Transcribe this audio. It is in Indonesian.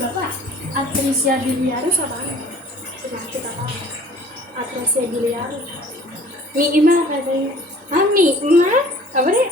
Bapak, Atricia biliarus apa? Penyakit apa? Atricia biliarus. Mi gimana katanya? Ah, Mi, apa deh?